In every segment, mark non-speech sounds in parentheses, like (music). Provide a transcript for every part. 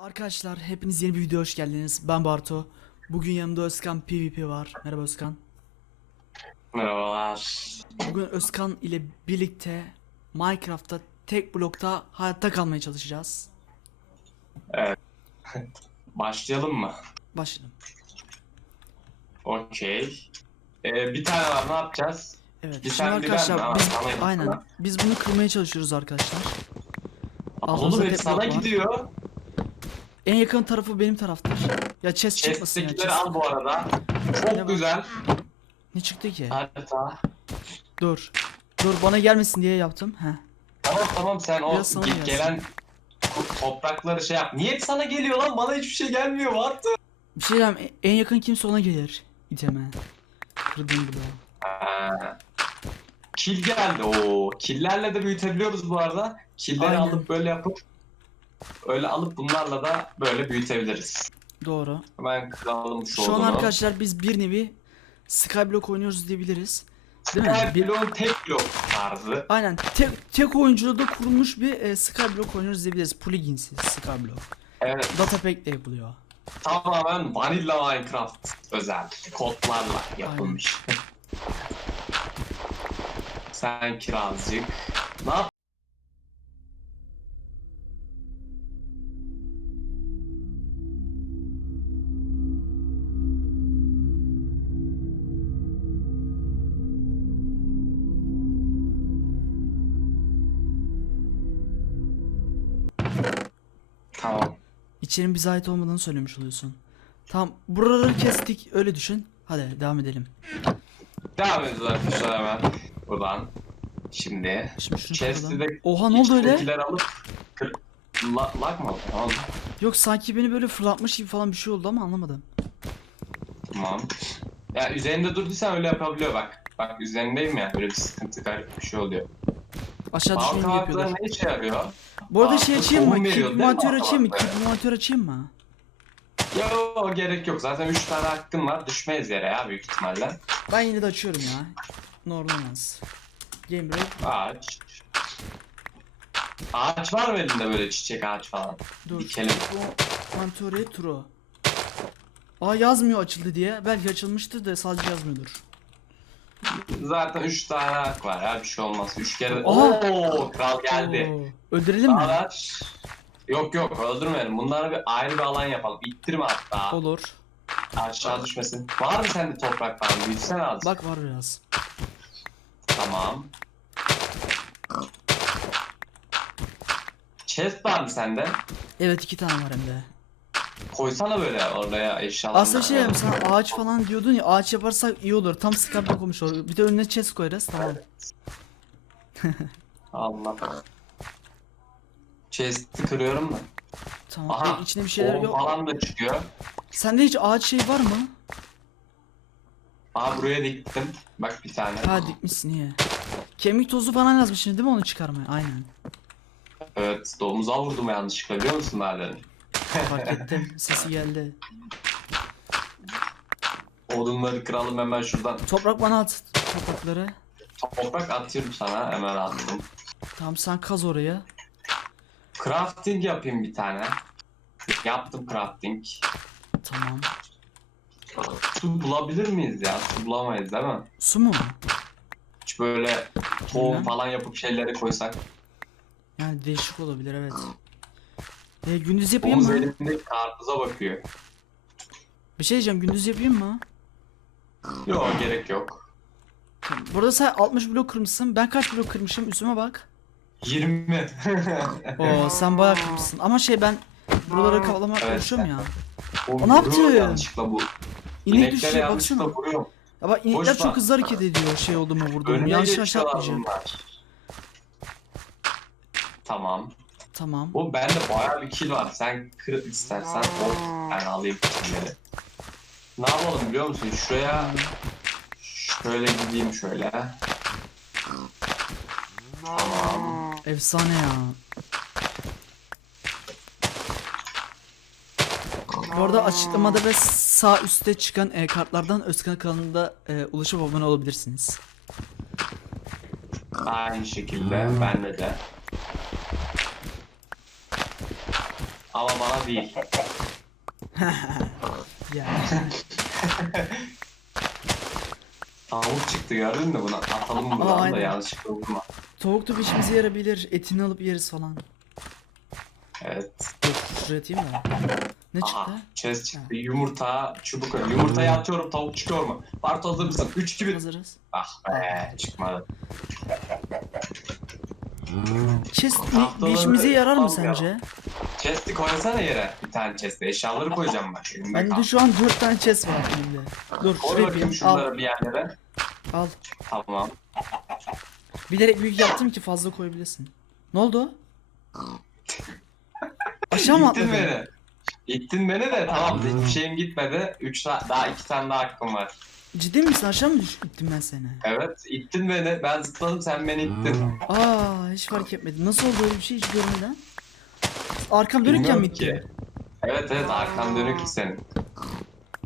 Arkadaşlar hepiniz yeni bir videoya hoş geldiniz. Ben Barto. Bugün yanımda Özkan PvP var. Merhaba Özkan. Merhabalar. Bugün Özkan ile birlikte Minecraft'ta tek blokta hayatta kalmaya çalışacağız. Başlayalım mı? Başlayalım. Okey. Ee, bir tane var ne yapacağız? Evet. Bir Şimdi mi? arkadaşlar biz aynen biz bunu kırmaya çalışıyoruz arkadaşlar. Oğlum hep sana blok var. gidiyor. En yakın tarafı benim taraftır. Ya chest çıkmasın ya. Chest'tekileri Chest. al bu arada. Ne? Çok güzel. Ne çıktı ki? Harita. Dur. Dur bana gelmesin diye yaptım. Heh. Tamam tamam sen o Biraz gelsin. gelen toprakları şey yap. Niye sana geliyor lan? Bana hiçbir şey gelmiyor. The? Bir şey diyeyim en yakın kimse ona gelir. İteme. Kırdığım bloğu. Ha. Kill geldi. Oo, killlerle de büyütebiliyoruz bu arada. Killleri Aynen. alıp böyle yapıp öyle alıp bunlarla da böyle büyütebiliriz. Doğru. Hemen kıralım şu, Şu an arkadaşlar biz bir nevi Skyblock oynuyoruz diyebiliriz. Değil mi? Bir- tek blok tarzı. Aynen tek, tek oyunculuğunda kurulmuş bir e, Skyblock oynuyoruz diyebiliriz. Pluginsiz Skyblock. Evet. Datapack de yapılıyor. Tamamen Vanilla Minecraft özel kodlarla yapılmış. (laughs) Sen kirazcık. Ne yap? İçerinin bize ait olmadığını söylemiş oluyorsun. Tamam buraları kestik öyle düşün. Hadi devam edelim. Devam ediyoruz arkadaşlar hemen buradan. Şimdi Şimdi şunu Chest'i Oha ne oldu öyle? içindekiler alıp kır... La, lag mı oldu? Ne oldu? Yok sanki beni böyle fırlatmış gibi falan bir şey oldu ama anlamadım. Tamam. Ya üzerinde durduysan öyle yapabiliyor bak. Bak üzerindeyim ya böyle bir sıkıntı garip bir şey oluyor. Aşağı düşme gibi Balta yapıyorlar. ne işe yarıyor? Bu arada Aa, şey açayım mı? veriyor değil mi monitör açayım mı? Keep monitör açayım mı? Yo gerek yok. Zaten 3 tane hakkım var. Düşmeyiz yere ya büyük ihtimalle. Ben yine de açıyorum ya. Normal olmaz. Game break. Ağaç. Ağaç var mı elinde böyle çiçek ağaç falan? Dur. Dikelim. Monitörü true. Aa yazmıyor açıldı diye. Belki açılmıştır da sadece yazmıyordur. Zaten 3 tane hak var ya bir şey olmaz. 3 kere... Oo kral geldi. Oo. Öldürelim mi? Ağaç. Yok yok öldürmeyelim. Bunlara bir ayrı bir alan yapalım. İttirme hatta. Olur. Aşağı düşmesin. Var mı sende toprak falan? Büyütsene az. Bak var biraz. Tamam. Chest var mı sende? Evet iki tane var hem de. Koysana böyle oraya eşyalarını. Aslında şey yapayım sen ağaç falan diyordun ya ağaç yaparsak iyi olur. Tam skyblock olmuş olur. Bir de önüne chest koyarız tamam. (laughs) Allah. Chest'i kırıyorum da. Tamam. Aha. İçinde bir şeyler yok. falan da çıkıyor. Sende hiç ağaç şey var mı? Aa buraya diktim. Bak bir tane. Ha dikmişsin iyi. Kemik tozu falan yazmış şimdi değil mi onu çıkarmaya? Aynen. Evet domuza vurdum yanlışlıkla biliyor musun Nalan? Fark ettim. Sesi geldi. Odunları kıralım hemen şuradan. Toprak bana at toprakları. Toprak atıyorum sana hemen attım. Tamam sen kaz oraya. Crafting yapayım bir tane. Yaptım crafting. Tamam. Su bulabilir miyiz ya? Su bulamayız değil mi? Su mu? Hiç böyle tohum Bilmem. falan yapıp şeyleri koysak. Yani değişik olabilir evet. E, gündüz yapayım Omuz mı? elinde karpuza bakıyor. Bir şey diyeceğim gündüz yapayım mı? Yok gerek yok. Burada sen 60 blok kırmışsın. Ben kaç blok kırmışım? Üstüme bak. 20. (laughs) Oo sen bayağı kırmışsın. Ama şey ben buraları kavlamak Evet. çalışıyorum ya. O ne yaptı? vuruyor Yanlışlıkla bu. İnek İneklere düşüyor yanlışlıkla baksana. vuruyorum. Ya bak inekler Boş çok bak. hızlı hareket ediyor şey oldu mu vurdu mu. Önüne Yanlış aşağı geçiyorlar atmayacağım. bunlar. Tamam. Tamam. Bu bende bayağı bir kill var. Sen kır istersen hop ben alayım killleri. Ne yapalım biliyor musun? Şuraya şöyle gideyim şöyle. Tamam. Efsane ya. Bu arada açıklamada ve sağ üstte çıkan e, kartlardan Özkan kanalında e, ulaşıp abone olabilirsiniz. Aynı şekilde bende de. Ama bana değil. Ya. (laughs) Tavuk çıktı gördün mü bunu? Atalım buradan da aynen. yanlışlıkla vurma. Tavuk da işimize yarabilir. Etini alıp yeriz falan. Evet. Dur şuraya atayım da. Ne çıktı? Aha, chest çıktı. Yumurta, çubuk. Yumurtayı atıyorum, tavuk çıkıyor mu? Bart hazır mısın? 3 gibi. Hazırız. Ah be, çıkmadı. Chest bir, Tahtaları işimize yarar mı almayalım. sence? Chest'i koysana yere. Bir tane chest'e. Eşyaları koyacağım bak. Elimde Bende kal. şu an 4 tane chest var elimde. Dur Koy şuraya bakayım bir al, şunları bir yerlere. al. Tamam. Bilerek büyük yaptım ki fazla koyabilirsin. Ne oldu? Aşağı mı İttin atladın? beni. İttin beni de tamam hiçbir şeyim gitmedi. 3 daha 2 tane daha hakkım var. Ciddi misin? Aşağı mı düş gittim ben seni? Evet ittin beni. Ben zıpladım sen beni ittin. Aa hiç fark etmedim. Nasıl oldu öyle bir şey hiç görmeden? Arkam dönükken mi Bilmiyorum ki. gitti? Evet evet arkam dönük senin.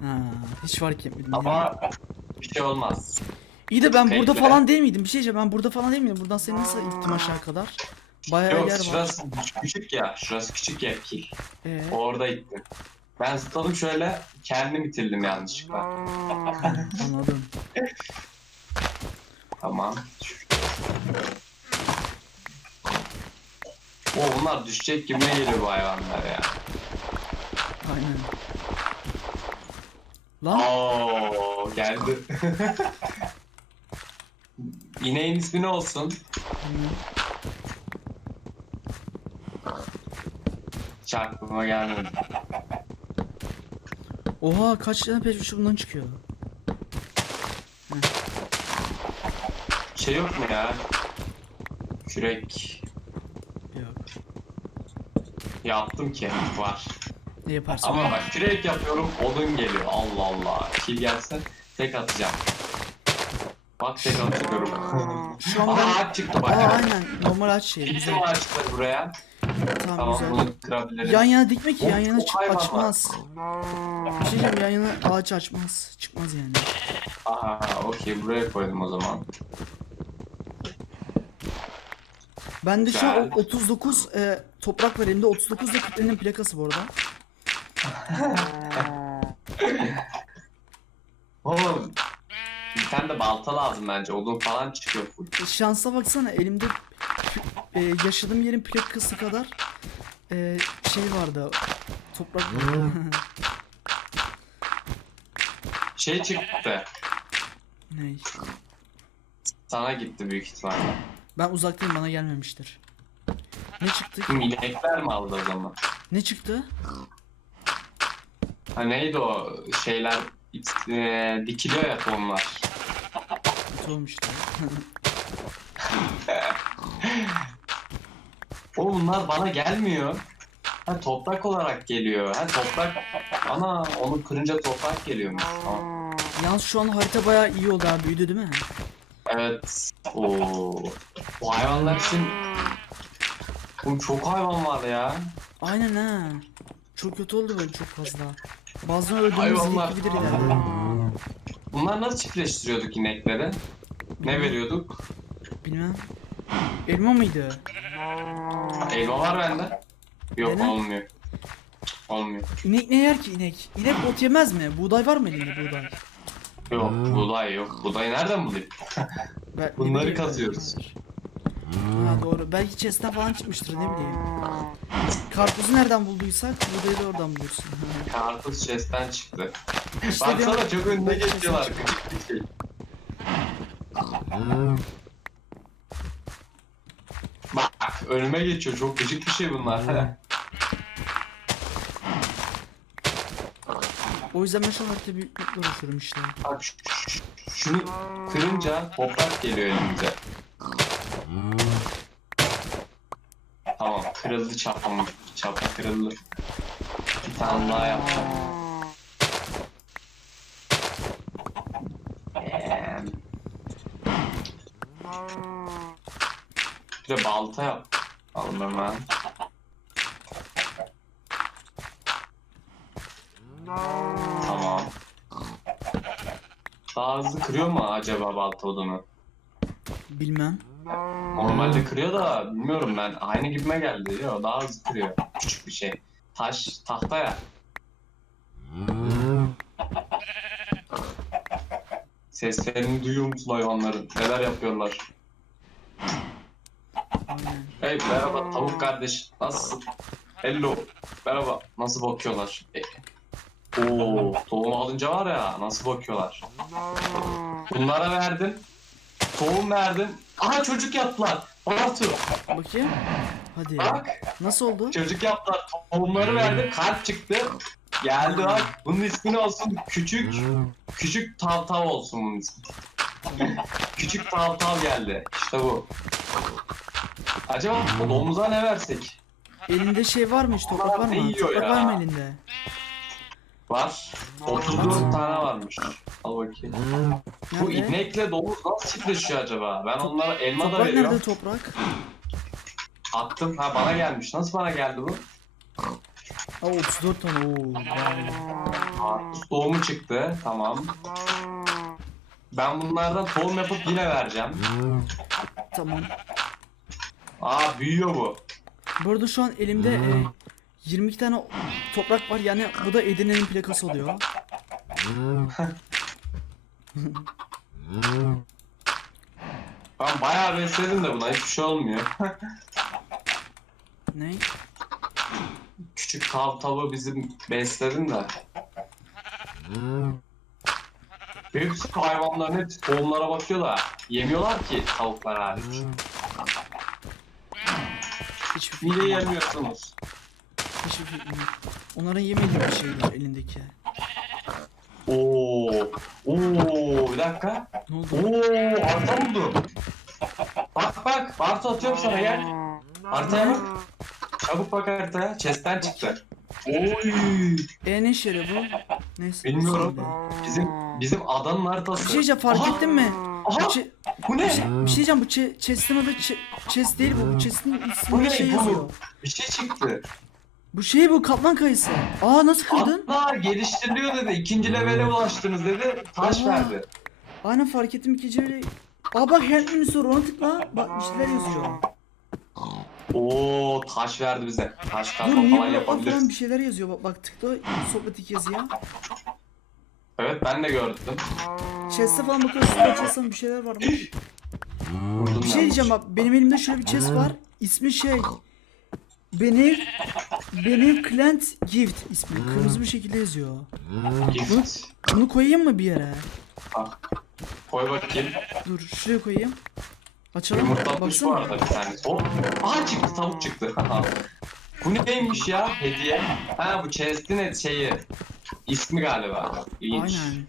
Ha, hiç fark etmedim. ya. Ama bir şey olmaz. İyi de ben burada Bekle. falan değil miydim? Bir şey diyeceğim ben burada falan değil miydim? Buradan seni nasıl ittim aşağı kadar? Bayağı Yok yer var. şurası küçük ya. Şurası küçük ya kil. Ee, Orada ittin. Ben zıpladım şöyle kendim itildim yanlışlıkla. (laughs) anladım. Tamam. (laughs) O bunlar düşecek gibi geliyor bu hayvanlar ya. Aynen. Lan Oo geldi. (laughs) İneğin ismi ne olsun? Hiç aklıma gelmedi. Oha kaç tane peş bundan çıkıyor. Şey yok mu ya? Kürek. Yaptım ki var. Ne yaparsın? Ama bak kürek yapıyorum odun geliyor. Allah Allah. Kil gelse tek atacağım. Bak tek atıyorum. Şu an Aha ağaç çıktı Aa bak. aynen normal aç şey. Gittim Güzel. ağaçları buraya. Tamam, Tamam güzel. bunu kırabiliriz. Yan yana dikme ki yan yana çık açmaz. Bir şey diyeceğim yan yana ağaç açmaz. Çıkmaz yani. Aha okey buraya koydum o zaman. Bende şu an Güzel. o- 39 e, toprak var elimde 39 da kütlenin plakası bu arada. (laughs) Oğlum tane de balta lazım bence. Odun falan çıkıyor full. Şansa baksana elimde e, yaşadığım yerin plakası kadar e, şey vardı. Toprak vardı. (laughs) Şey çıktı. Ney? Sana gitti büyük ihtimalle. Ben uzaktayım bana gelmemiştir. Ne çıktı? Kim inekler mi aldı o zaman? Ne çıktı? Ha neydi o şeyler it- e, dikiliyor ya tohumlar. Kötü olmuştu. (laughs) Oğlum bunlar bana gelmiyor. Ha toprak olarak geliyor. Ha toprak. Ana onu kırınca toprak geliyormuş. Tamam. Yalnız şu an harita bayağı iyi oldu abi büyüdü değil mi? Evet. Oo. Bu hayvanlar için Oğlum çok hayvan var ya. Aynen ha. Çok kötü oldu böyle çok fazla. Bazen öldüğümüz Hayvanlar. gidebilir ileride. Bunlar nasıl çiftleştiriyorduk inekleri? Ne veriyorduk? Bilmem. Elma mıydı? Elma var bende. Yok Dene. olmuyor. Olmuyor. İnek ne yer ki inek? İnek ot yemez mi? Buğday var mı elinde buğday? Yok buğday yok. Buğdayı nereden bulayım? (laughs) Ben- Bunları kazıyoruz. Ha doğru. Belki chest'ten falan çıkmıştır ne bileyim. Karpuzu nereden bulduysak buğdayı da oradan bulursun. Karpuz chest'ten çıktı. İşte Baksana çok önüne geçiyorlar. çıktı. Küçük bir şey. Bak önüme geçiyor. Çok küçük bir şey bunlar. O yüzden ben şu harita büyütmekle uğraşıyorum işte. Şu- şunu kırınca toprak geliyor elimize. Tamam kırıldı çapam. Çapa kırıldı. Bir tane daha yapacağım. Eee. Bir de balta yap. Alın hemen. Daha hızlı kırıyor mu acaba balta odunu? Bilmem. Normalde kırıyor da bilmiyorum ben. Aynı gibime geldi. Yo, daha hızlı kırıyor. Küçük bir şey. taş tahta ya. Seslerini duyuyor musun hayvanların? Neler yapıyorlar? Hey merhaba tavuk kardeş. Nasılsın? Hello. Merhaba. Nasıl bakıyorlar? E, Oo, tohum alınca var ya nasıl bakıyorlar? Bunlara verdim. Tohum verdim. Aha çocuk yaptılar. Bartu Bakayım. Hadi. bak Nasıl oldu? çocuk yaptılar. Tohumları verdim. Kalp çıktı. Geldi bak. Bunun ismi olsun? Küçük. Küçük tav tav olsun bunun ismi. Küçük tav tav geldi. İşte bu. Acaba domuza ne versek? Elinde şey var mı hiç? Toprak var mı? Toprak var mı elinde? Var. 34 tane varmış. Al bakayım. Bu Nerede? inekle domuz nasıl çiftleşiyor acaba? Ben onlara elma da Toprak veriyorum. nerede toprak? Attım. Ha bana gelmiş. Nasıl bana geldi bu? Aa 34 tane. Oo. vay. Karpuz tohumu çıktı. Tamam. Ben bunlardan tohum yapıp yine vereceğim. Tamam. Aa büyüyor bu. Bu arada şu an elimde e, 22 tane toprak var. Yani bu da Edirne'nin plakası oluyor. Ben bayağı besledim de buna hiçbir şey olmuyor. (laughs) Ne? Küçük tav tavuğu bizim besledim de. Hepsi hayvanların hepsi tohumlara bakıyor da yemiyorlar ki tavuklar hariç. Hiçbir Niye yemiyorsunuz? Hiçbir. Onların yemediği bir şeyler elindeki. Oo, oo, bir dakika. Ne oldu? Oo, harita buldum. Bak bak, Bartu atıyorum sana gel. Haritaya bak. Çabuk bak haritaya. Chest'ten çıktı. Oy, E ne yarıyor bu? Neyse. Bilmiyorum. bizim bizim adanın haritası. Bir şey diyeceğim fark Aha, ettin mi? Aha, Bu çe- bu bir, ne? şey, bir şey diyeceğim bu çe- chest'in adı çe- chest değil bu. Bu chest'in Bu isminde ne? şey Bu yazıyor. mu? Bir şey çıktı. Bu şey bu kaplan kayısı. Aa nasıl kırdın? Hatta geliştiriliyor dedi. İkinci levele ulaştınız dedi. Taş Aha. verdi. Aynen fark ettim ikinci öyle. Aa bak help me sor ona tıkla. Bak bir şeyler yazıyor. Oo, taş verdi bize. Taş Dur kazma niye falan bu falan bir yapabiliriz. şeyler yazıyor. Bak bak tıkla sohbet yazıya. Evet ben de gördüm. Chest'e falan bakıyorsun. Chest'ten bir şeyler varmış. Vurdum Bir şey diyeceğim bak benim elimde şöyle bir chest var. İsmi şey. Benim benim Client Gift ismi. Kırmızı bir şekilde yazıyor. Gift. Bunu koyayım mı bir yere? Koy bakayım. Dur şuraya koyayım. Açalım. Yumurtlamış bu Baksana. arada bir tanesi. Hop. Aha çıktı tavuk çıktı. bu neymiş ya hediye? Ha bu chest'in et- şeyi. İsmi galiba. İlginç. Aynen.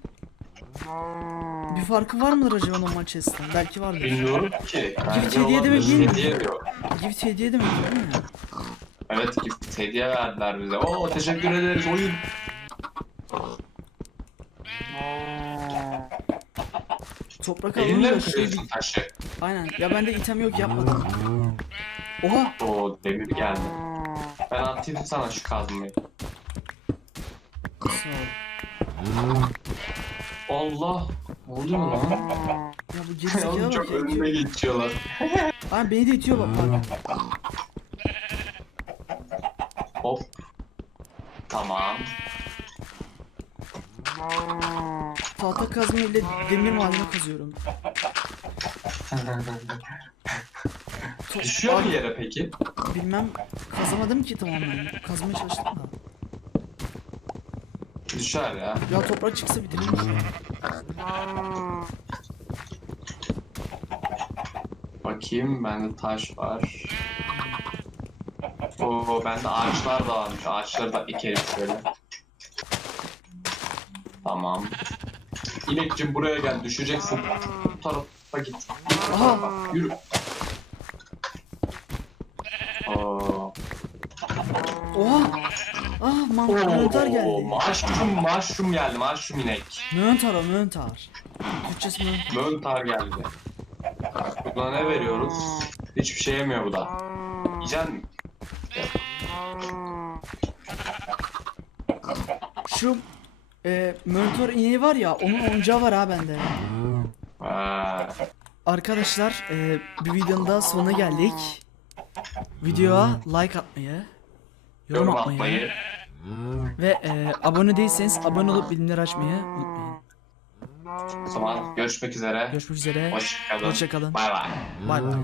Bir farkı var mıdır acaba normal chest'ten? Belki vardır. Bilmiyorum ki. Bence hediye demek olabilir. değil mi? Hediye diyor. Gift hediye demek değil mi? Evet gift hediye verdiler bize. Oo teşekkür ederiz oyun. Toprak Elinle mi şöyle kırıyorsun taşı? Aynen. Ya bende item yok yapmadım. Oha. Oo demir geldi. Ben atayım sana şu kazmayı. Sağ ol. Allah. Ne oluyor lan? Ya bu (laughs) gerizekalı Oğlum bak çok ya. önüme geçiyorlar. Aynen beni de itiyor bak bak. Tamam. Tahta kazma ile demir madeni kazıyorum. To- Düşüyor mu yere peki? Bilmem. Kazamadım ki tamamen. Kazmaya çalıştım da. Düşer ya. Ya toprak çıksa bitiririm an. Bakayım bende taş var. Oo bende ağaçlar da varmış. Ağaçları da ekerim şöyle. Tamam. İnekçim buraya gel düşeceksin. Bu tarafa git. Bu tarafa. Yürü. Oo. Oha. Ah man mantar Oo, geldi. Mushroom, mushroom geldi. Mushroom inek. Möntar o möntar. Türkçesi möntar. Möntar geldi. Buna ne veriyoruz? Hiçbir şey yemiyor bu da. Yiyecek mi? Şu e, möntar ineği var ya onun oyuncağı var ha bende. Arkadaşlar e, bir videonun daha sonuna geldik. Videoya like atmayı, yorum, yorum atmayı, atmayı. ve e, abone değilseniz abone olup bildirimleri açmayı unutmayın. O zaman görüşmek üzere. Görüşmek üzere. Hoşçakalın. Hoşçakalın. Bay bay. Bay bay.